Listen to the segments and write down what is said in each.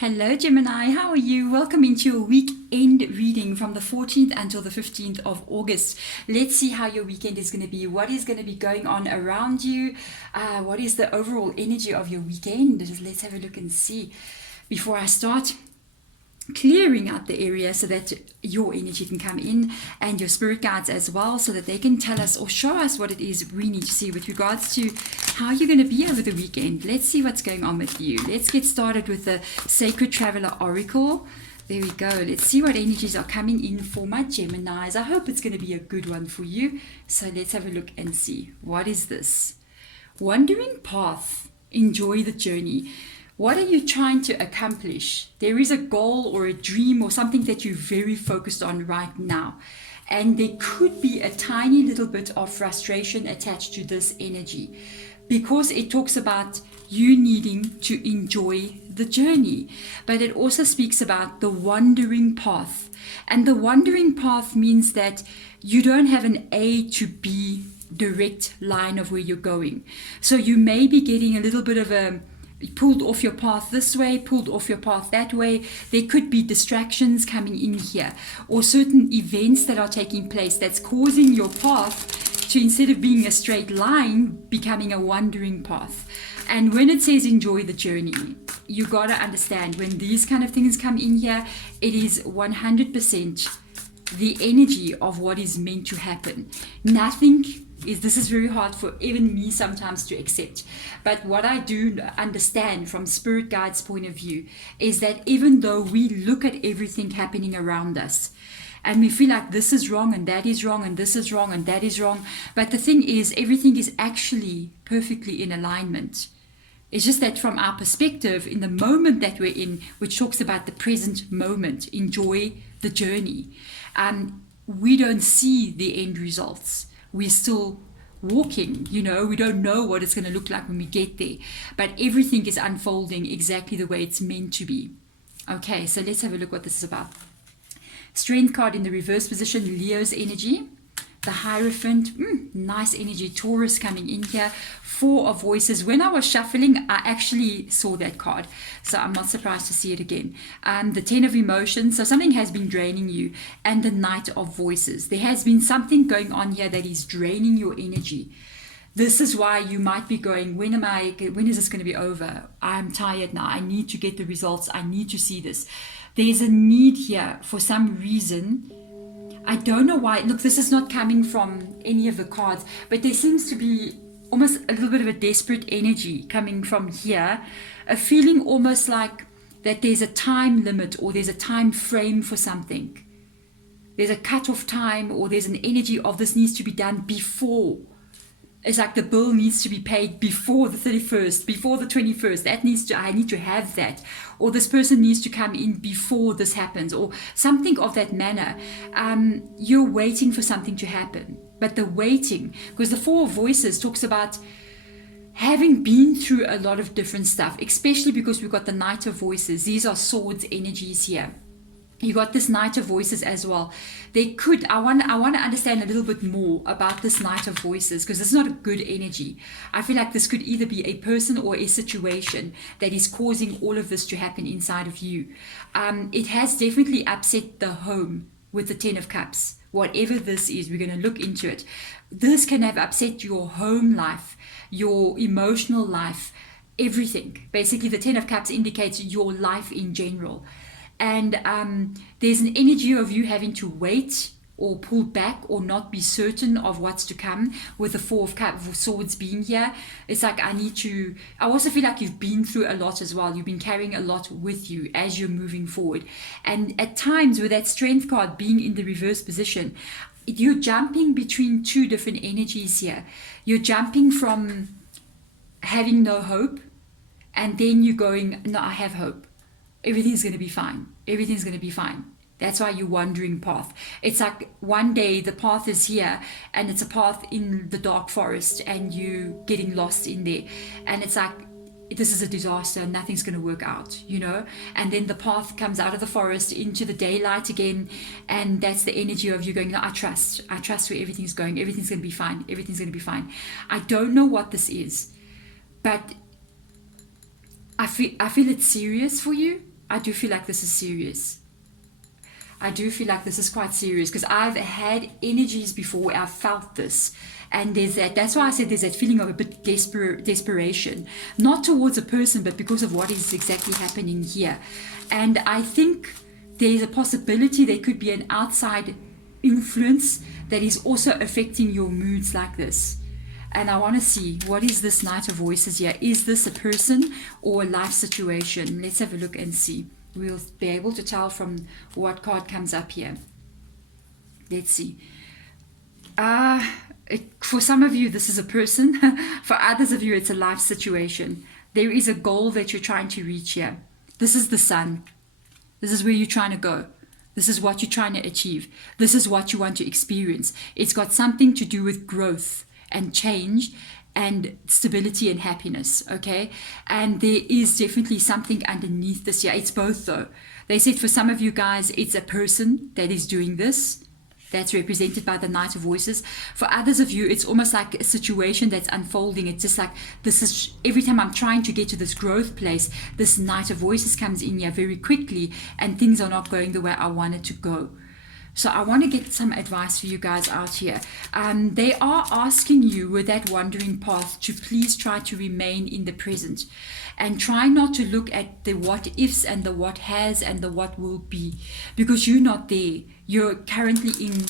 Hello Gemini, how are you? Welcome into your weekend reading from the 14th until the 15th of August. Let's see how your weekend is going to be. What is going to be going on around you? What is the overall energy of your weekend? Let's have a look and see. Before I start clearing out the area so that your energy can come in and your spirit guides as well, so that they can tell us or show us what it is we need to see with regards to how you're going to be over the weekend. Let's see what's going on with you. Let's get started with the Sacred Traveler Oracle. There we go. Let's see what energies are coming in for my Geminis. I hope it's going to be a good one for you. So let's have a look and see. What is this? Wandering path. Enjoy the journey. What are you trying to accomplish? There is a goal or a dream or something that you're very focused on right now. And there could be a tiny little bit of frustration attached to this energy, because it talks about you needing to enjoy the journey. But it also speaks about the wandering path. And the wandering path means that you don't have an A to B direct line of where you're going. So you may be getting a little bit of a pulled off your path this way, pulled off your path that way. There could be distractions coming in here, or certain events that are taking place that's causing your path to, instead of being a straight line, becoming a wandering path. And when it says enjoy the journey, you gotta understand, when these kind of things come in here, it is 100% the energy of what is meant to happen. Nothing is, this is very hard for even me sometimes to accept, but what I do understand from spirit guides' point of view is that even though we look at everything happening around us and we feel like this is wrong and that is wrong and this is wrong and that is wrong, but the thing is, everything is actually perfectly in alignment. It's just that from our perspective, in the moment that we're in, which talks about the present moment, enjoy the journey, we don't see the end results. We're still walking, we don't know what it's going to look like when we get there, but everything is unfolding exactly the way it's meant to be. Okay, so let's have a look what this is about. Strength card in the reverse position, Leo's energy. The Hierophant, nice energy. Taurus coming in here. Four of Voices. When I was shuffling, I actually saw that card, so I'm not surprised to see it again. The Ten of Emotions, so something has been draining you. And the Knight of Voices. There has been something going on here that is draining your energy. This is why you might be going, when is this going to be over? I'm tired now. I need to get the results. I need to see this. There's a need here for some reason. I don't know why. Look, this is not coming from any of the cards, but there seems to be almost a little bit of a desperate energy coming from here. A feeling almost like that there's a time limit or there's a time frame for something. There's a cut-off time, or there's an energy of this needs to be done before. It's like the bill needs to be paid before the 31st, before the 21st. I need to have that. Or this person needs to come in before this happens, or something of that manner. You're waiting for something to happen. But the waiting, because the Four of Voices talks about having been through a lot of different stuff, especially because we've got the Knight of Voices. These are swords energies here. You got this Knight of Voices as well. I want to understand a little bit more about this Knight of Voices, because it's not a good energy. I feel like this could either be a person or a situation that is causing all of this to happen inside of you. It has definitely upset the home with the Ten of Cups. Whatever this is, we're going to look into it. This can have upset your home life, your emotional life, everything. Basically, the Ten of Cups indicates your life in general. And there's an energy of you having to wait or pull back or not be certain of what's to come, with the Four of Swords being here. It's like I also feel like you've been through a lot as well. You've been carrying a lot with you as you're moving forward. And at times, with that Strength card being in the reverse position, you're jumping between two different energies here. You're jumping from having no hope, and then you're going, no, I have hope. Everything's going to be fine. Everything's going to be fine. That's why you're wandering path. It's like one day the path is here and it's a path in the dark forest and you getting lost in there. And it's like, this is a disaster. Nothing's going to work out, And then the path comes out of the forest into the daylight again. And that's the energy of you going, no, I trust where everything's going. Everything's going to be fine. Everything's going to be fine. I don't know what this is, but I feel it's serious for you. I do feel like this is serious. I do feel like this is quite serious because I've had energies before where I've felt this. And there's that's why I said there's that feeling of a bit desperation, not towards a person, but because of what is exactly happening here. And I think there's a possibility there could be an outside influence that is also affecting your moods like this. And I want to see, what is this Knight of Voices here? Is this a person or a life situation? Let's have a look and see. We'll be able to tell from what card comes up here. Let's see. For some of you, this is a person. For others of you, it's a life situation. There is a goal that you're trying to reach here. This is the sun. This is where you're trying to go. This is what you're trying to achieve. This is what you want to experience. It's got something to do with growth and change and stability and happiness, okay? And there is definitely something underneath this here. It's both though. They said for some of you guys, it's a person that is doing this. That's represented by the Knight of Voices. For others of you, it's almost like a situation that's unfolding. It's just like, this is, every time I'm trying to get to this growth place, this Knight of Voices comes in here very quickly and things are not going the way I want it to go. So I want to get some advice for you guys out here. They are asking you with that wandering path to please try to remain in the present and try not to look at the what ifs and the what has and the what will be, because you're not there. You're currently in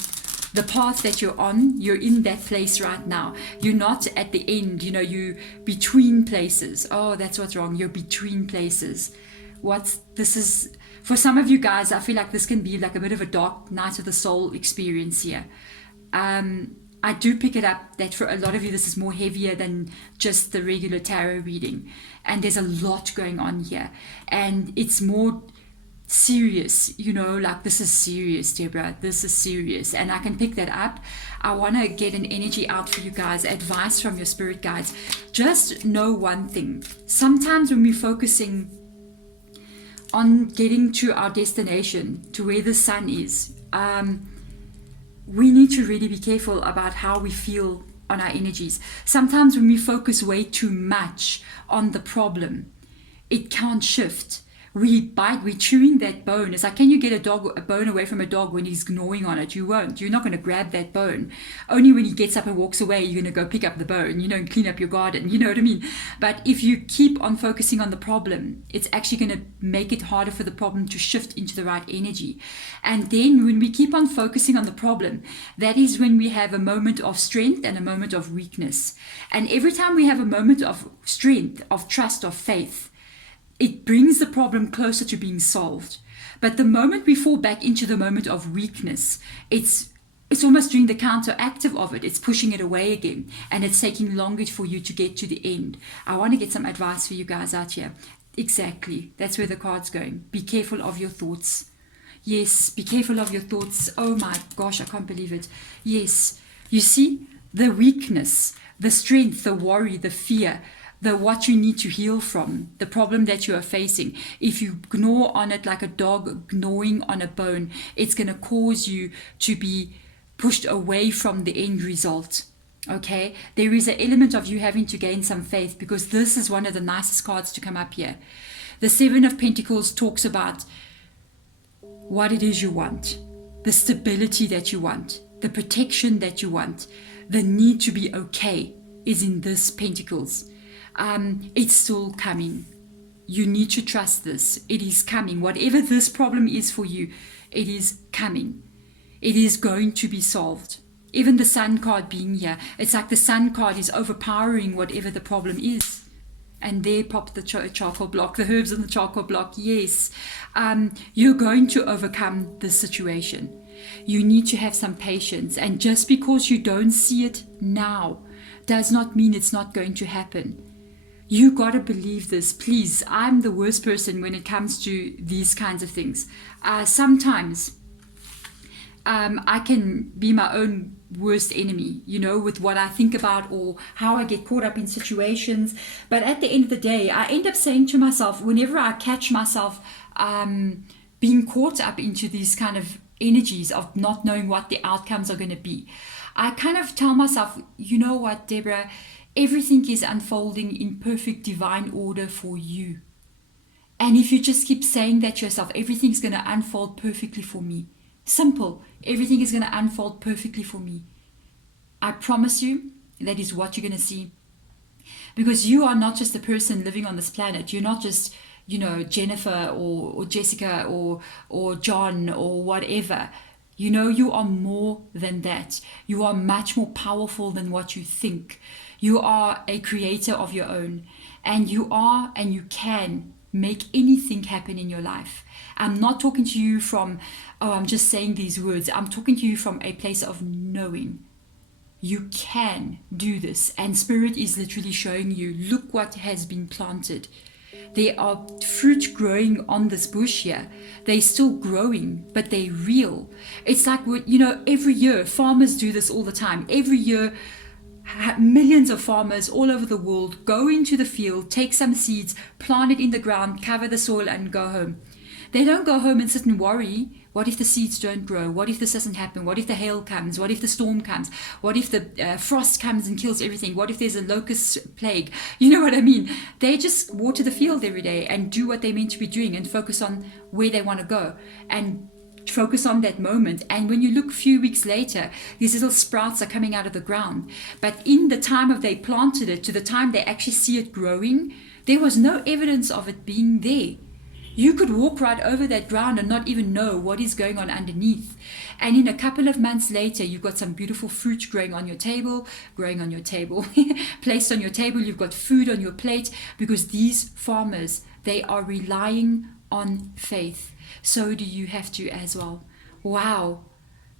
the path that you're on. You're in that place right now. You're not at the end, you know, you're between places. Oh, that's what's wrong. You're between places. This is, for some of you guys, I feel like this can be like a bit of a dark night of the soul experience here. I do pick it up that for a lot of you, this is more heavier than just the regular tarot reading. And there's a lot going on here. And it's more serious, you know, like this is serious, Deborah. This is serious. And I can pick that up. I want to get an energy out for you guys, advice from your spirit guides. Just know one thing. Sometimes when we're focusing on getting to our destination, to where the sun is, we need to really be careful about how we feel on our energies. Sometimes when we focus way too much on the problem, it can't shift. We bite, we're chewing that bone. It's like, can you get a bone away from a dog when he's gnawing on it? You won't. You're not going to grab that bone. Only when he gets up and walks away, you're going to go pick up the bone, you know, and clean up your garden. You know what I mean? But if you keep on focusing on the problem, it's actually going to make it harder for the problem to shift into the right energy. And then when we keep on focusing on the problem, that is when we have a moment of strength and a moment of weakness. And every time we have a moment of strength, of trust, of faith, it brings the problem closer to being solved. But the moment we fall back into the moment of weakness, it's almost doing the counteractive of it. It's pushing it away again, and it's taking longer for you to get to the end. I want to get some advice for you guys out here. Exactly. That's where the card's going. Be careful of your thoughts. Yes, be careful of your thoughts. Oh my gosh, I can't believe it. Yes. You see, the weakness, the strength, the worry, the fear, what you need to heal from, the problem that you are facing. If you gnaw on it like a dog gnawing on a bone, it's going to cause you to be pushed away from the end result. Okay? There is an element of you having to gain some faith, because this is one of the nicest cards to come up here. The Seven of Pentacles talks about what it is you want, the stability that you want, the protection that you want, the need to be okay is in this Pentacles. It's still coming. You need to trust this. It is coming. Whatever this problem is for you, it is coming. It is going to be solved. Even the Sun card being here, it's like the Sun card is overpowering whatever the problem is. And there popped the charcoal block, the herbs on the charcoal block. Yes, you're going to overcome this situation. You need to have some patience. And just because you don't see it now does not mean it's not going to happen. You got to believe this. Please, I'm the worst person when it comes to these kinds of things. Sometimes I can be my own worst enemy, you know, with what I think about or how I get caught up in situations. But at the end of the day, I end up saying to myself, whenever I catch myself being caught up into these kind of energies of not knowing what the outcomes are going to be, I kind of tell myself, you know what, Deborah, everything is unfolding in perfect divine order for you. And if you just keep saying that to yourself, everything's going to unfold perfectly for me. Simple. Everything is going to unfold perfectly for me. I promise you, that is what you're going to see. Because you are not just a person living on this planet. You're not just, Jennifer or Jessica or John or whatever. You are more than that. You are much more powerful than what you think. You are a creator of your own. And you are and you can make anything happen in your life. I'm not talking to you from, I'm just saying these words. I'm talking to you from a place of knowing. You can do this, and Spirit is literally showing you, look what has been planted. There are fruit growing on this bush here. They're still growing, but they're real. It's like, every year, farmers do this all the time. Every year, millions of farmers all over the world go into the field, take some seeds, plant it in the ground, cover the soil, and go home. They don't go home and sit and worry, what if the seeds don't grow? What if this doesn't happen? What if the hail comes? What if the storm comes? What if the frost comes and kills everything? What if there's a locust plague? You know what I mean? They just water the field every day and do what they're meant to be doing and focus on where they want to go and focus on that moment. And when you look a few weeks later, these little sprouts are coming out of the ground. But in the time of they planted it to the time they actually see it growing, there was no evidence of it being there. You could walk right over that ground and not even know what is going on underneath. And in a couple of months later, you've got some beautiful fruit growing on your table, placed on your table. You've got food on your plate, because these farmers, they are relying on faith. So do you have to as well. Wow.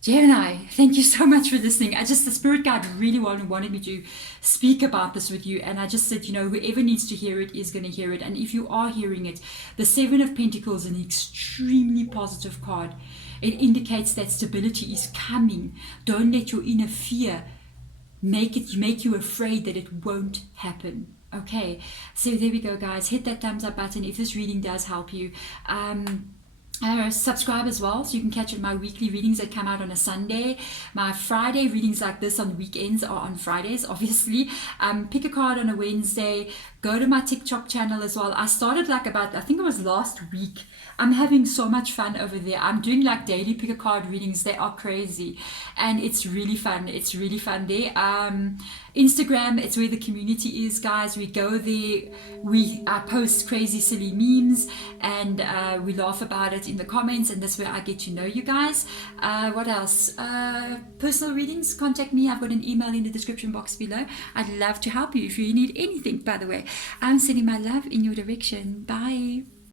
Gemini, thank you so much for listening. The Spirit Guide really wanted me to speak about this with you. And I just said, whoever needs to hear it is going to hear it. And if you are hearing it, the Seven of Pentacles is an extremely positive card. It indicates that stability is coming. Don't let your inner fear make you afraid that it won't happen. Okay, so there we go, guys. Hit that thumbs up button if this reading does help you. Subscribe as well, so you can catch my weekly readings that come out on a Sunday. My Friday readings like this on weekends or on Fridays, obviously. Pick a card on a Wednesday. Go to my TikTok channel as well. I started I think it was last week. I'm having so much fun over there. I'm doing daily pick a card readings. They are crazy, and it's really fun. It's really fun there. Instagram, it's where the community is, guys. We go there. I post crazy silly memes, and we laugh about it in the comments, and that's where I get to know you guys. What else? Personal readings, contact me. I've got an email in the description box below. I'd love to help you if you need anything, by the way. I'm sending my love in your direction. Bye.